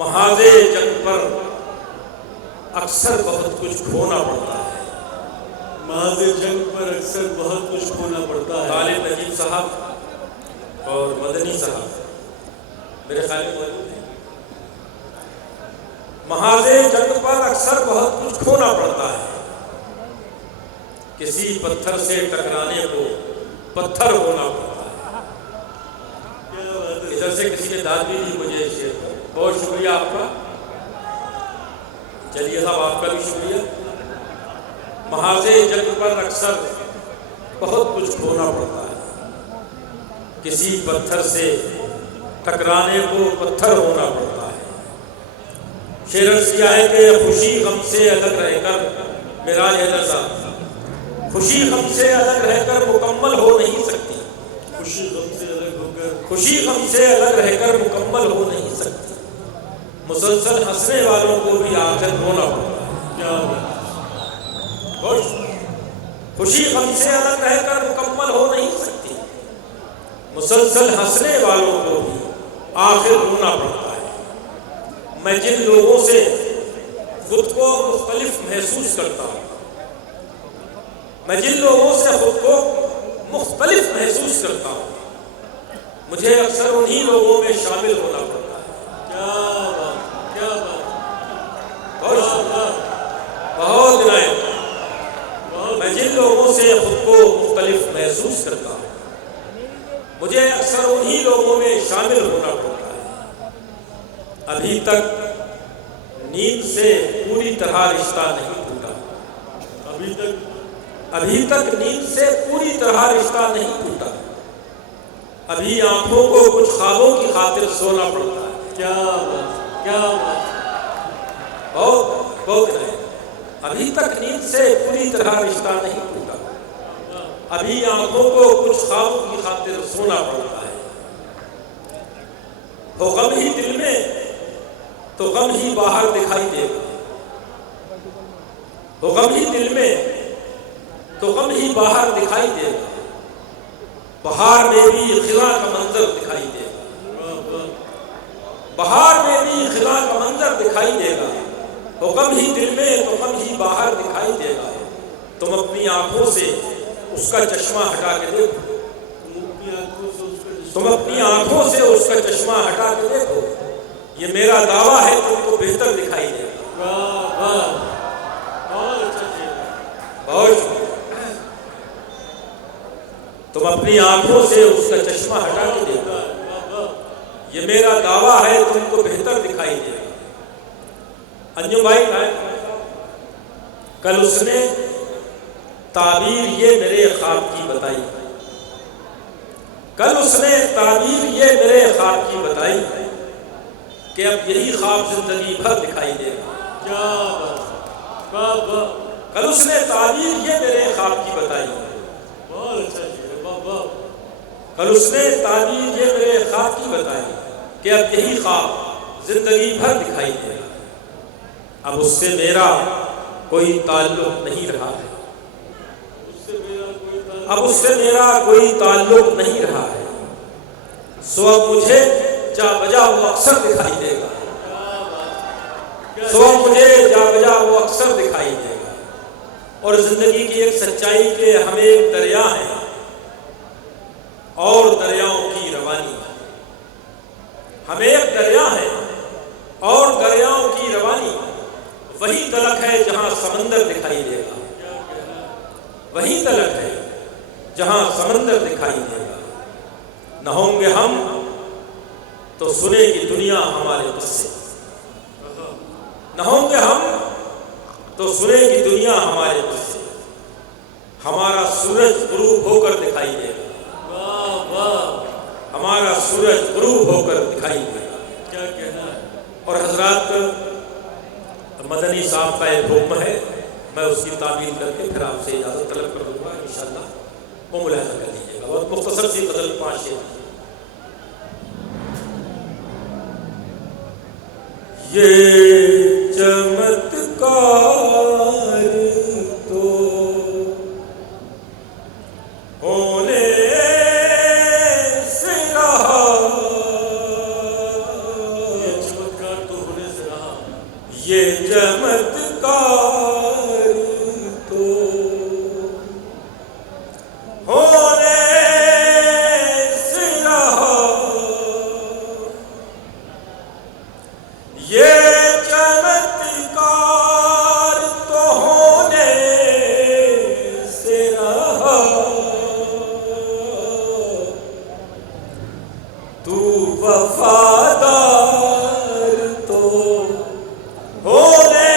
محاذ جنگ پر اکثر بہت کچھ کھونا پڑتا ہے۔ محاذ جنگ پر اکثر بہت کچھ کھونا پڑتا ہے۔ طالب نجیب صاحب اور مدنی صاحب میرے خیال میں موجود ہیں۔ محاذ جنگ پر اکثر بہت کچھ کھونا پڑتا ہے، کسی پتھر سے ٹکرانے کو پتھر ہونا پڑتا ہے۔ ادھر سے کسی نے داد بھی دی مجھے شعر پر، بہت شکریہ آپ کا۔ چلیے صاحب آپ کا بھی شکریہ۔ محاذ جنگ پر اکثر بہت کچھ کھونا پڑتا ہے، کسی پتھر سے ٹکرانے کو پتھر ہونا پڑتا ہے۔ شعر عرض کیا ہے کہ خوشی غم سے الگ رہ کر، میراج حیدر صاحب، خوشی غم سے الگ رہ کر مکمل ہو نہیں سکتی، خوشی غم سے الگ ہو کر، خوشی غم سے الگ رہ کر مکمل ہو نہیں سکتی، مسلسل ہنسنے والوں کو بھی آخر رونا پڑتا ہے۔ کیا بات! خوشی غم سے الگ رہ کر مکمل ہو نہیں سکتی، مسلسل ہنسنے والوں کو بھی آخر رونا پڑتا ہے۔ میں جن لوگوں سے خود کو مختلف محسوس کرتا ہوں، میں جن لوگوں سے خود کو مختلف محسوس کرتا ہوں، مجھے اکثر انہی لوگوں میں شامل ہونا پڑتا ہے۔ کیا بات! کیا بات! بہت عنایت۔ میں جن لوگوں سے خود کو مختلف محسوس کرتا ہوں، مجھے اکثر انہی لوگوں میں شامل ہونا پڑتا ہے۔ ابھی تک نیند سے پوری طرح رشتہ نہیں ٹوٹا، ابھی تک نیند سے پوری طرح رشتہ نہیں ٹوٹا، ابھی آنکھوں کو کچھ خوابوں کی خاطر سونا پڑتا ہے۔ کیا بات! کیا بات! بہت ہے۔ ابھی تک نیند سے پوری طرح رشتہ نہیں ٹوٹا، ابھی آنکھوں کو کچھ خوابوں کی خاطر سونا پڑتا ہے۔ ہو غم ہی دل میں تو غم ہی باہر دکھائی دے گا، ہو غم ہی دل میں تو غم ہی باہر دکھائی دے گا، بہار میں بھی خزاں کا منظر دکھائی دے گا، بہار میں بھی خزاں کا منظر دکھائی دے گا، ہو غم ہی دل میں تو غم ہی باہر دکھائی دے گا۔ تم اپنی آنکھوں سے اس کا چشمہ ہٹا کے دیکھو، تم اپنی آنکھوں سے اس کا چشمہ ہٹا کے دیکھو، یہ میرا دعویٰ ہے تم کو بہتر دکھائی دے گا۔ بہت شکریہ۔ تم اپنی آنکھوں سے اس کا چشمہ ہٹا کے دیکھو، یہ میرا دعویٰ ہے تم کو بہتر دکھائی دے گا۔ انجم بھائی کل اس نے تعبیر یہ میرے خواب کی بتائی، کل اس نے تعبیر یہ میرے خواب کی بتائی کہ اب یہی خواب زندگی بھر دکھائی دے گا۔ کیا بات! کل اس نے تعبیر یہ میرے خواب کی بتائی، بہت اچھا جی، بہت۔ کل اس نے تعبیر یہ میرے خواب کی بتائی کہ اب یہی خواب زندگی بھر دکھائی دے گا۔ اب اس سے میرا کوئی تعلق نہیں رہا ہے، اب اس سے میرا کوئی تعلق نہیں رہا ہے، سو اب مجھے جا بجا وہ اکثر دکھائی دے گا، سو اب مجھے جا بجا وہ اکثر دکھائی دے گا۔ اور زندگی کی ایک سچائی کہ ہم ایک دریا ہیں اور دریاؤں کی روانی، ہم ایک دریا ہیں اور دریاؤں کی روانی، وہی تلک ہے جہاں سمندر دکھائی دے گا، وہی تلک ہے جہاں سمندر دکھائی دے گا۔ نہ ہوں گے ہم تو سنے گی دنیا ہمارے قصے، نہ ہوں گے ہم تو سنے گی دنیا ہمارے قصے، ہمارا سورج غروب ہو کر دکھائی دے گا، ہمارا سورج غروب ہو کر دکھائی دے گا۔ کیا کہنا ہے! اور حضرات مدنی صاحب کا ایک حکم ہے، میں اس کی تعمیل کر کے پھر آپ سے اجازت طلب کر دوں گا، انشاءاللہ وہ ملاحظہ کر لیجیے گا۔ بہت مختصر سی غزل 5 شعر۔ یہ چمتکار تو ہونے سے رہا، یہ چمتکار تو ہونے یہ چمتکار تو ہونے سے رہا، یہ چمتکار تو ہونے سے رہا، تو وفادار تو ہونے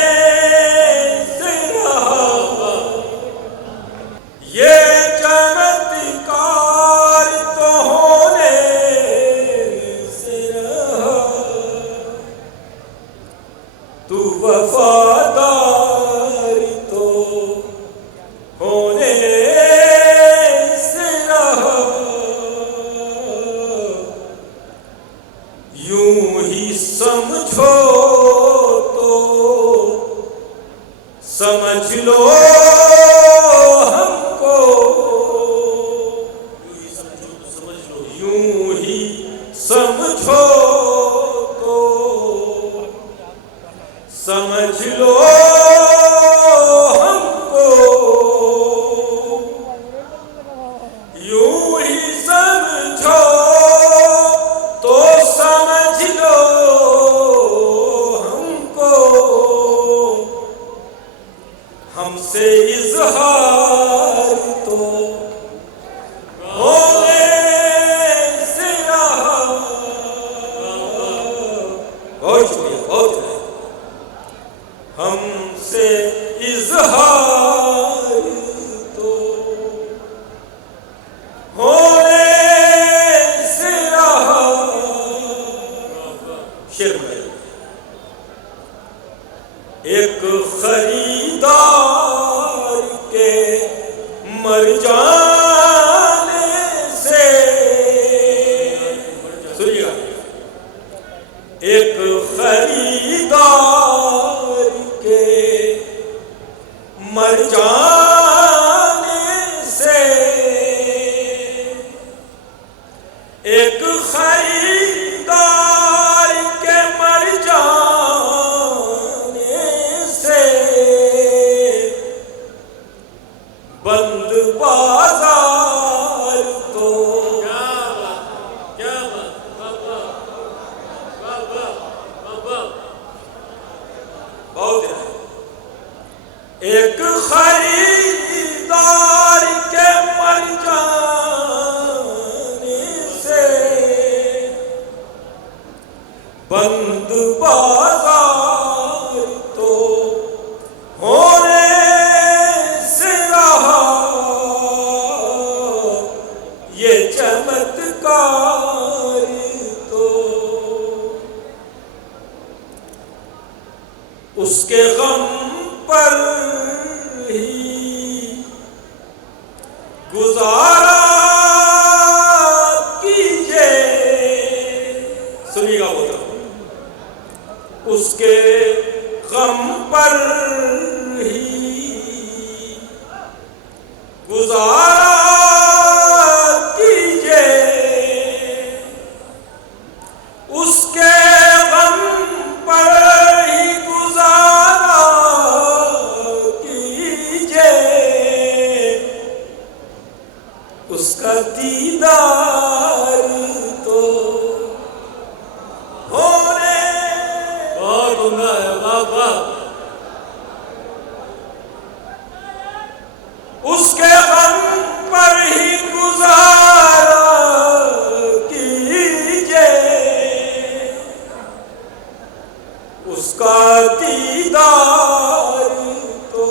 سے رہا، یہ چمتکار تو ہونے سے رہا، تو وفادار تو ہونے سے رہا، یوں ہی سمجھو تو سمجھ لو ہم کو، یوں ہی سمجھو تو سمجھ لو ہم کو، یوں ہی سمجھو تو سمجھ لو ہم کو، ہم سے اظہار تو ہونے سے رہا۔ بہت شکریہ، بہت شکریہ۔ ہم سے اظہار تو ہونے سے رہا۔ شعر میں ایک خریدار کے مر جانے سے، سنیے گا، ایک خریدار کے مر جانے سے، ایک خریدار کے مر جانے سے، بند بازار تو بہت ہے، ایک خریدار کے مر جانے سے، بند بازار تو ہونے سے رہا، یہ چمتکار تو اس کے غم پر ہی گزارا کیجئے، سنیے گا بہت، اس کے غم پر ہی گزارا کیجئے، اس کے غم پر ہی گزارا کیجئے، اس کا دیدار تو ہونے، بہت عمدہ ہے، واہ واہ۔ اس کے غم پر ہی گزارا کیجئے، اس کا دیدار تو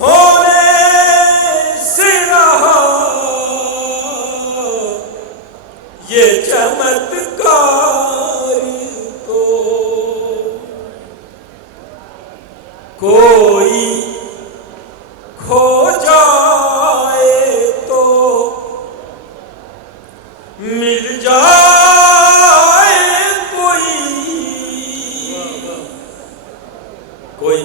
ہونے سے رہا، یہ چمتکار تو کوئی کھو جائے تو مل جائے کوئی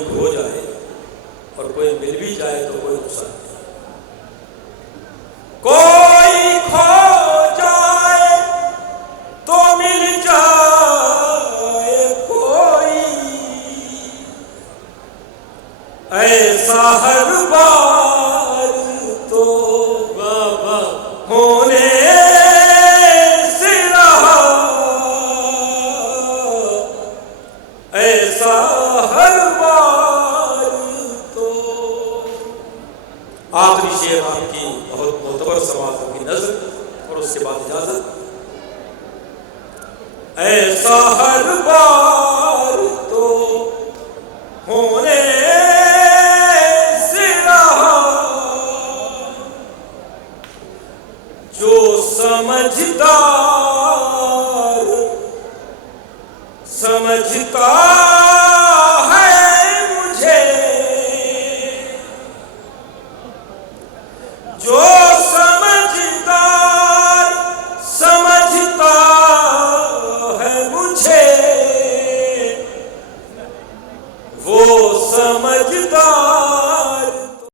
شعر آپ کی بہت معتبر سماعتوں کی نظر اور اس کے بعد اجازت. ایسا ہر بار تو ہونے سے رہا جو سمجھتا ہے مجھے، جو سمجھتا ہے مجھے، وہ سمجھتا